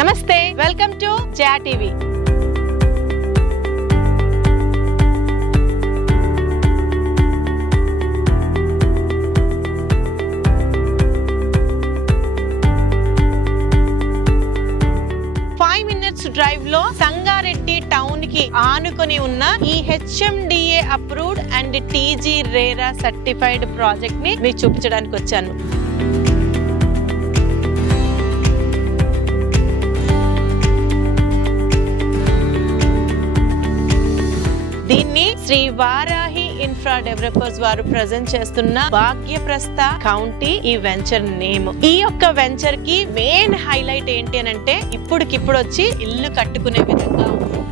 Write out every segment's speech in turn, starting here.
నమస్తే, welcome to Jaya TV. Drive లో Sangareddy town కి ఆనుకొని ఉన్న ఈ HMDA approved and TG RERA certified project ని మీకు చూపించడానికి వచ్చాను. దీన్ని శ్రీ వారాహి ఇన్ఫ్రా డెవలపర్స్ వారు ప్రజెంట్ చేస్తున్న భాగ్యప్రస్థ కౌంటీ ఈ వెంచర్ నేమ్. ఈ యొక్క వెంచర్ కి మెయిన్ హైలైట్ ఏంటి అని అంటే ఇప్పుడికిప్పుడు వచ్చి ఇల్లు కట్టుకునే విధంగా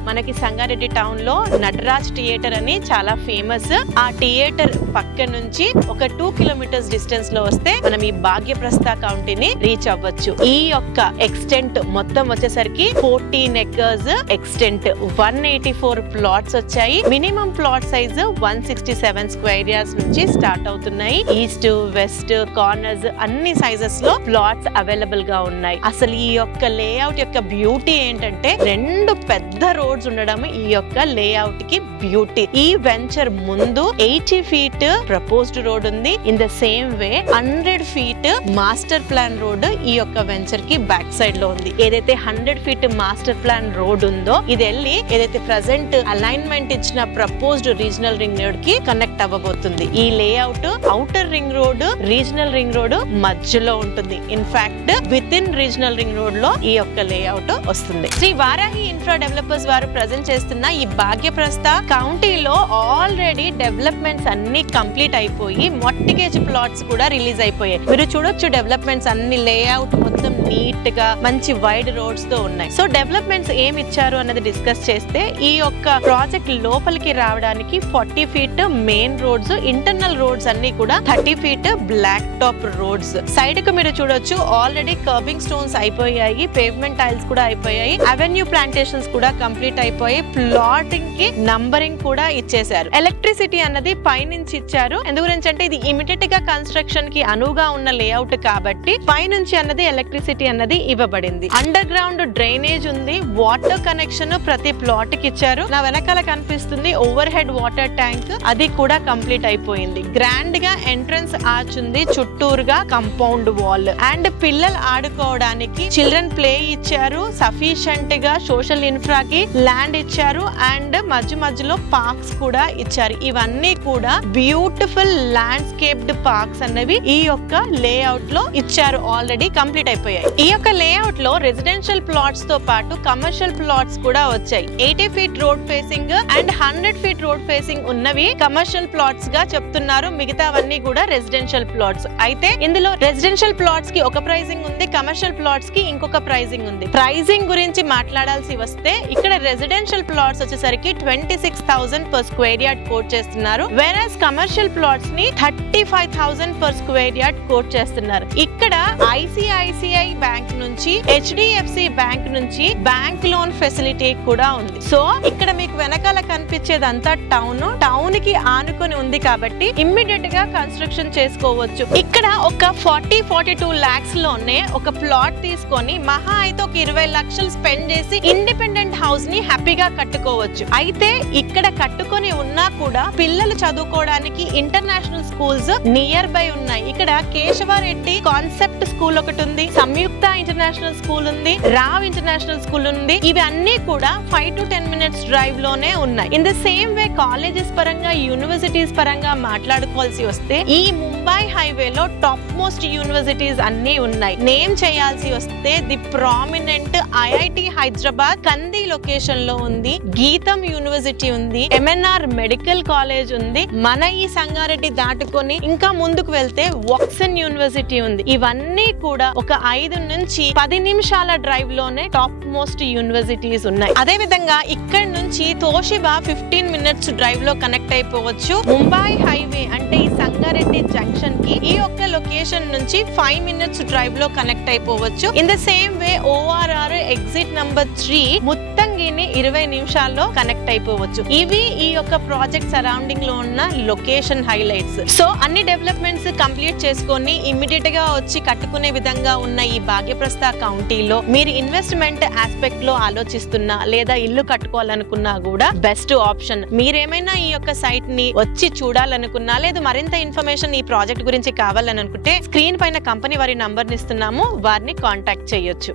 మనకి సంగారెడ్డి టౌన్ లో నటరాజ్ థియేటర్ అని చాలా ఫేమస్. ఆ థియేటర్ పక్క నుంచి ఒక 2 కిలోమీటర్స్ డిస్టెన్స్ లో వస్తే మనం ఈ భాగ్యప్రస్థ కౌంటీని రీచ్ అవ్వచ్చు. ఈ యొక్క ఎక్స్టెంట్ మొత్తం వచ్చేసరికి 14 acres ఎక్స్టెంట్, 184 ప్లాట్స్ వచ్చాయి. Minimum plot size 167 square yards నుంచి స్టార్ట్ అవుతున్నాయి. ఈస్ట్, వెస్ట్, కార్నర్స్ అన్ని సైజెస్ లో ప్లాట్స్ అవైలబుల్ గా ఉన్నాయి. అసలు ఈ యొక్క లేఅవుట్ యొక్క బ్యూటీ ఏంటంటే 2 పెద్ద రోడ్స్ ఉండడం ఈ యొక్క లేఅవుట్ కి బ్యూటీ. ఈ వెంచర్ ముందు 80 feet ప్రపోజ్డ్ రోడ్ ఉంది. In the same way 100 feet master plan road ఈ యొక్క వెంచర్ కి బ్యాక్ సైడ్ లో ఉంది. ఏదైతే 100 feet మాస్టర్ ప్లాన్ రోడ్ ఉందో ఇది వెళ్ళి ఏదైతే ప్రెసెంట్ అలైన్మెంట్ ఇచ్చిన ప్రపోజ్డ్ రీజనల్ రింగ్ రోడ్ కి కనెక్ట్ అవ్వబోతుంది. ఈ layout outer ring road, regional ring road మధ్యలో ఉంటుంది. In fact with in regional ring road లో ఈ యొక్క లేఅవుట్ వస్తుంది. శ్రీ వారాహి ఇన్ఫ్రా డెవలపర్స్ వారు ప్రజెంట్ చేస్తున్న ఈ భాగ్యప్రస్థ కౌంటీలో ఆల్రెడీ డెవలప్మెంట్స్ అన్ని కంప్లీట్ అయిపోయి మొట్టిగేజ్ ప్లాట్స్ కూడా రిలీజ్ అయిపోయాయి. మీరు చూడొచ్చు డెవలప్మెంట్స్ అన్ని లేఅవుట్ మొత్తం నీట్ గా మంచి వైడ్ రోడ్స్ తో ఉన్నాయి. సో డెవలప్మెంట్స్ ఏమి ఇచ్చారు అన్నది డిస్కస్ చేస్తే ఈ యొక్క ప్రాజెక్ట్ లోపలికి రావడానికి 40 feet main roads, internal roads అన్ని కూడా 30 feet black top roads. Side కు మీరు చూడొచ్చు ఆల్రెడీ కర్బింగ్ స్టోన్స్ అయిపోయాయి, పేవ్మెంట్ టైల్స్ కూడా అయిపోయాయి, అవెన్యూ ప్లాంటేషన్స్ కూడా కంప్లీట్ అయిపోయి ప్లాటింగ్ కి నంబరింగ్ కూడా ఇచ్చేసారు. ఎలక్ట్రిసిటీ అన్నది పైనుంచి ఇచ్చారు. ఎందు గురించి అంటే ఇది ఇమిడియట్ గా కన్స్ట్రక్షన్ కి అనువుగా ఉన్న లేఅవుట్ కాబట్టి పైనుంచి అన్నది ఎలక్ట్రిసిటీ అన్నది ఇవ్వబడింది. అండర్ గ్రౌండ్ డ్రైనేజ్ ఉంది, వాటర్ కనెక్షన్ ప్రతి ప్లాట్ కి ఇచ్చారు. నా వెనకాల కనిపిస్తుంది ఓవర్ హెడ్ వాటర్ ట్యాంక్, అది కూడా కంప్లీట్ అయిపోయింది. గ్రాండ్ గా ఎంట్రన్స్ ఆర్చ్ ఉంది, చుట్టూరుగా కంపౌండ్ వాల్ అండ్ పిల్లలు ఆడుకోవడానికి చిల్డ్రన్ ప్లే ఇచ్చారు. సఫిషియంట్ గా సోషల్ ఇన్ఫ్రాకి ల్యాండ్ ఇచ్చారు అండ్ మధ్యలో పార్క్స్ కూడా ఇచ్చారు. ఇవన్నీ కూడా బ్యూటిఫుల్ ల్యాండ్స్కేప్డ్ పార్క్స్ అనేవి ఈ యొక్క లేఅవుట్ లో ఇచ్చారు. ఆల్రెడీ కంప్లీట్ అయిపోయాయి. ఈ యొక్క లేఅవుట్ లో రెసిడెన్షియల్ ప్లాట్స్ తో పాటు కమర్షియల్ ప్లాట్స్ కూడా వచ్చాయి. 80 feet road facing and 100 feet road facing ఉన్నవి కమర్షియల్ ప్లాట్స్ గా చెప్తున్నారు. మిగతావన్నీ కూడా రెసిడెన్షియల్ ప్లాట్స్. అయితే ఇందులో రెసిడెన్షియల్ ప్లాట్స్ కి ఒక ప్రైజింగ్ ఉంది, కమర్షియల్ ప్లాట్స్ కి ఇంకొక ప్రైజింగ్ ఉంది. ప్రైజింగ్ గురించి మాట్లాడాల్సి వస్తే ఇక్కడ రెసిడెన్షియల్ ప్లాట్స్ వచ్చేసరికి 26,000 per square yard కోట్ చేస్తున్నారు. వెరస్ కమర్షియల్ ప్లాట్స్ ని 35,000 per square yard కోట్ చేస్తున్నారు. ఇక్కడ ICICI బ్యాంక్ నుంచి, HDFC బ్యాంక్ నుంచి బ్యాంక్ లోన్ ఫెసిలిటీ కూడా ఉంది. సో ఇక్కడ మీకు వెనకాల కనిపించేదంతా టౌన్ కి ఆనుకొని ఉంది కాబట్టి ఇమ్మీడియట్ గా కన్స్ట్రక్షన్ చేసుకోవచ్చు. ఇక్కడ ఒక 40-42 lakhs లోనే ఒక ప్లాట్ తీసుకొని మహా అయితే ఒక 20 లక్షలు స్పెండ్ చేసి ఇండిపెండెంట్ హౌస్ ని హ్యాపీగా కట్టుకోవచ్చు. అయితే ఇక్కడ కట్టుకొని ఉన్నా కూడా పిల్లలు చదువుకోవడానికి ఇంటర్నేషనల్ స్కూల్స్ నియర్ బై ఉన్నాయి. ఇక్కడ కేశవారెడ్డి కాన్సెప్ట్ స్కూల్ ఒకటి ఉంది, సంయుక్త ఇంటర్నేషనల్ స్కూల్ ఉంది, రావ్ ఇంటర్నేషనల్ స్కూల్ ఉంది. ఇవి అన్ని కూడా 5 to 10 minutes డ్రైవ్ లోనే ఉన్నాయి. In the same way colleges పరంగా, యూనివర్సిటీస్ పరంగా మాట్లాడుకోవాల్సి వస్తే ఈ ముంబై హైవేలో టాప్ మోస్ట్ యూనివర్సిటీస్ అన్ని ఉన్నాయి. నేమ్ చేయాల్సి వస్తే ది ప్రామినెంట్ IIT హైదరాబాద్ కంది లొకేషన్ లో ఉంది, గీతం యూనివర్సిటీ ఉంది, MNR మెడికల్ కాలేజ్ ఉంది. మన ఈ సంగారెడ్డి దాటుకొని ఇంకా ముందుకు వెళ్తే వాక్సన్ యూనివర్సిటీ ఉంది. ఇవన్నీ కూడా ఒక 5 నుంచి 10 నిమిషాల డ్రైవ్ లోనే టాప్ మోస్ట్ యూనివర్సిటీస్ ఉన్నాయి. అదే విధంగా ఇక్కడ నుంచి తోషిబా 15 మినిట్స్ డ్రైవ్ లో కనెక్ట్ అయిపోవచ్చు. ముంబై హైవే అంటే ఈ సంగారెడ్డి జంక్షన్ కి ఈ యొక్క లొకేషన్ నుంచి 5 మినిట్స్ డ్రైవ్ లో కనెక్ట్ అయిపోవచ్చు. In the same way ORR exit number 3 ముత్తంగిని 20 నిమిషాల్లో కనెక్ట్ అయిపోవచ్చు. ఇవి ఈ యొక్క ప్రాజెక్ట్ సరౌండింగ్ లో ఉన్న లొకేషన్ హైలైట్స్. సో అన్ని డెవలప్మెంట్స్ కంప్లీట్ చేసుకొని ఇమ్మీడియట్ గా వచ్చి కట్టుకునే విధంగా ఉన్న ఈ భాగ్యప్రస్థ కౌంటీలో మీరు ఇన్వెస్ట్మెంట్ ఆస్పెక్ట్ లో ఆలోచిస్తున్నా లేదా ఇల్లు కట్టుకోవాలనుకున్నా కూడా బెస్ట్ ఆప్షన్. మీరేమైనా ఈ యొక్క సైట్ ని వచ్చి చూడాలనుకున్నా లేదా మరింత ఇన్ఫర్మేషన్ ఈ ప్రాజెక్ట్ గురించి కావాలని అనుకుంటే స్క్రీన్ పైన కంపెనీ వారి నంబర్ ఇస్తున్నాము, వారిని కాంటాక్ట్ చేయొచ్చు.